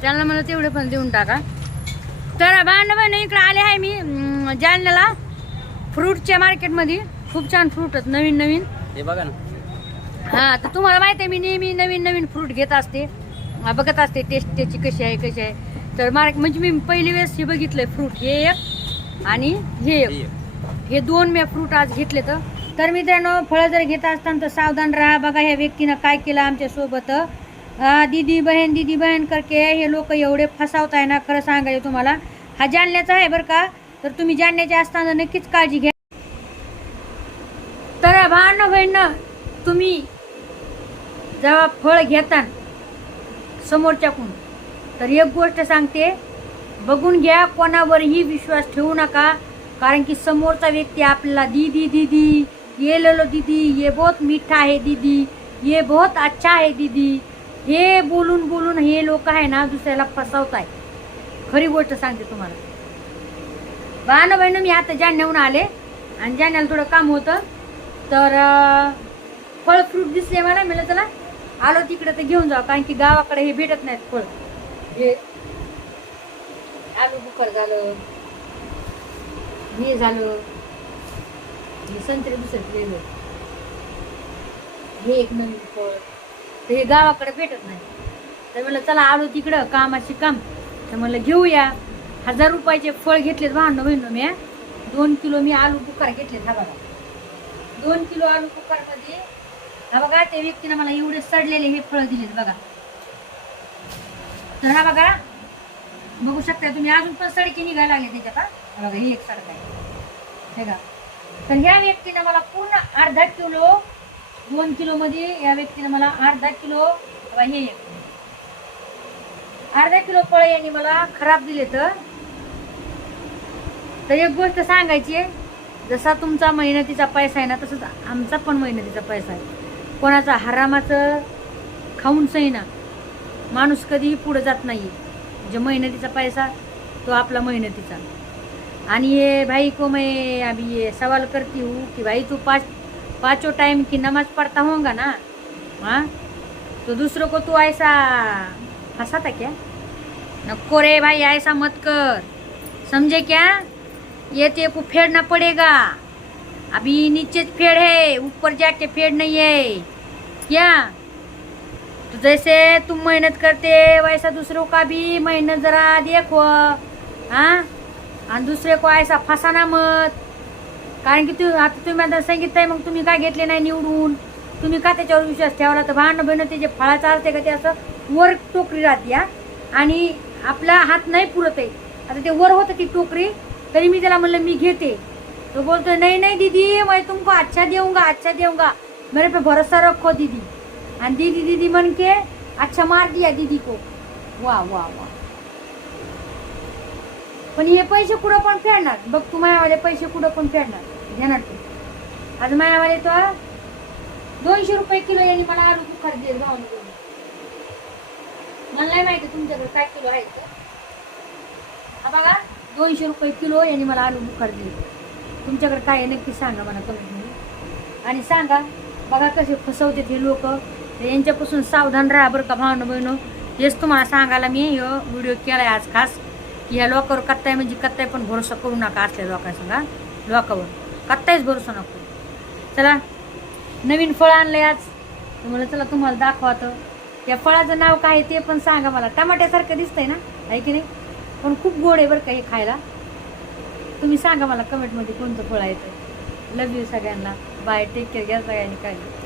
त्यांना मला तेवढे पण देऊन टाका. तर बांधव इकडे आले आहे मी जालन्याला. फ्रूटच्या मार्केटमध्ये खूप छान फ्रूट आहेत नवीन नवीन. हे बघा ना. हा तर तुम्हाला माहिती आहे मी नेहमी नवीन नवीन फ्रूट घेत असते. बघत असते टेस्ट त्याची कशी आहे कशी आहे. तर मार्क म्हणजे मी पहिली वेळेस हे बघितलंय फ्रूट हे एक आणि हे एक. हे. दोन मी फ्रूट आज घेतले तर. तर मित्रांनो फळं जर घेत असताना तर सावधान राहा. बघा ह्या व्यक्तीनं काय केलं आमच्यासोबत दीदी बहीण दीदी बहीण करके हे लोक एवढे फसावताय ना खरं सांगायचं तुम्हाला. हा जाणण्याचा आहे बरं का? तर तुम्ही जाणण्याचे असताना नक्कीच काळजी घ्या. तर भान बहीण तुम्ही जेव्हा फळ घेता समोरच्याकडून तर एक गोष्ट सांगते बघून घ्या कोणावरही विश्वास ठेवू नका. कारण की समोरचा व्यक्ती आपल्याला दीदी दीदी ये दीदी ये बहुत मीठा आहे दीदी ये बहुत अच्छा आहे दीदी. हे बोलून बोलून हे लोक आहे ना दुसऱ्याला फसवत आहे खरी गोष्ट सांगते तुम्हाला. बहाणं बहिण मी आता जाण्याहून आले आणि जाण्याला थोडं काम होतं. तर फळ फ्रूट दिसले मला. मला चला आलो तिकडे तर घेऊन जाऊ. कारण की गावाकडे हे भेटत नाहीत फळ. हे आलू बुकर झालं हे झालं हे संत्रे दुसरे हे एक नवीन फळ. तर हे गावाकडे भेटत नाही. तर म्हणलं चला आलो तिकडं कामाशी काम. तर म्हणलं घेऊया. हजार रुपयाचे फळ घेतलेत भांडण बहिण मी दोन किलो मी आलू बुकार घेतलेत हा बघा. दोन किलो आलू बुकारमध्ये हा बघा त्या व्यक्तीनं मला एवढे सडलेले हे फळ दिलेत बघा. तर हा बघा बघू शकता तुम्ही अजून पण सडकी निघायला लागले त्याच्यात हा. बघा हे एक सडक आहे. हे का तर ह्या व्यक्तीनं मला पूर्ण अर्धा किलो दोन किलो मध्ये या व्यक्तीनं मला अर्धा किलो हे अर्धा किलो फळ यांनी मला खराब दिले तर? तर एक गोष्ट सांगायची जसा तुमचा मेहनतीचा पैसा आहे ना तसंच आमचा पण मेहनतीचा पैसा आहे. कोणाचा हरामाचं खाऊन सही ना माणूस कधीही पुढे जात नाही जो मेहनतीचा पैसा तो आपला मेहनतीचा. आणि ये भाई को मैं अभी ये सवाल करती हूँ कि भाई तू पाच पाँचों टाइम की नमाज पढ़ता होगा ना? हाँ? तो दूसरों को तू ऐसा फंसाता क्या? नको रे भाई ऐसा मत कर। समझे क्या? ये तेरे को फेरना पड़ेगा। अभी नीचे फेड़ है ऊपर जाके फेड़ नहीं है। क्या? तो जैसे तुम मेहनत करते हो, वैसा दूसरों का भी मेहनत जरा देखो। हाँ? दूसरे को ऐसा फंसाना मत। कारण की तू आता तुम्ही आता सांगितलंय मग तुम्ही काय घेतले नाही निवडून? तुम्ही का त्याच्यावर विश्वास ठेवला? तर भांडण बहिण ते जे फळाचं असते का ते असं वर टोकरी राहते आणि आपला हात नाही पुरत आहे. आता ते वर होतं ती टोकरी तरी मी त्याला म्हणलं मी घेते. तो बोलतोय नाही नाही दीदी मैं तुमको अच्छा देऊंगा अच्छा देऊंगा. मेरे पे भरोसा रखो दीदी. आणि दीदी दीदी मन के अच्छा मार दिया दीदी को. वा वा वा. पण हे पैसे कुठं पण फेडणार? बघ तू पैसे कुठं पण फेडणार? घेणार तू आज मायावर येतो दोनशे रुपये किलो यांनी मला आलू बुखार दिले गावाला मला नाही माहिती तुमच्याकडे काय किलो आहे हा बघा दोनशे रुपये किलो यांनी मला आलू बुखार दिले. तुमच्याकडे काय आहे नक्की सांगा मला कमेंटमध्ये आणि सांगा बघा कसे फसवते हे लोक. यांच्यापासून सावधान राहा बरं का भावनं बहिणं हेच तुम्हाला सांगायला मी ह्यो व्हिडिओ केलाय आज खास. की ह्या लोकांवर कत्ताय म्हणजे कत्ताय पण भरोसा करू नका असल्या लोकांसंगा लोकांवर. कत्तायच भरोसा नको. चला नवीन फळ आणलं आज. तुम्हाला चला तुम्हाला दाखवातं. या फळाचं नाव काय आहे ते पण सांगा मला. टमाट्यासारखं दिसतंय ना? आहे की नाही? पण खूप गोड आहे बरं का हे खायला. तुम्ही सांगा मला कमेंटमध्ये कोणतं फळ आहे ते. लव यू सगळ्यांना. बाय टेक केअर घ्या सगळ्यांनी काळजी.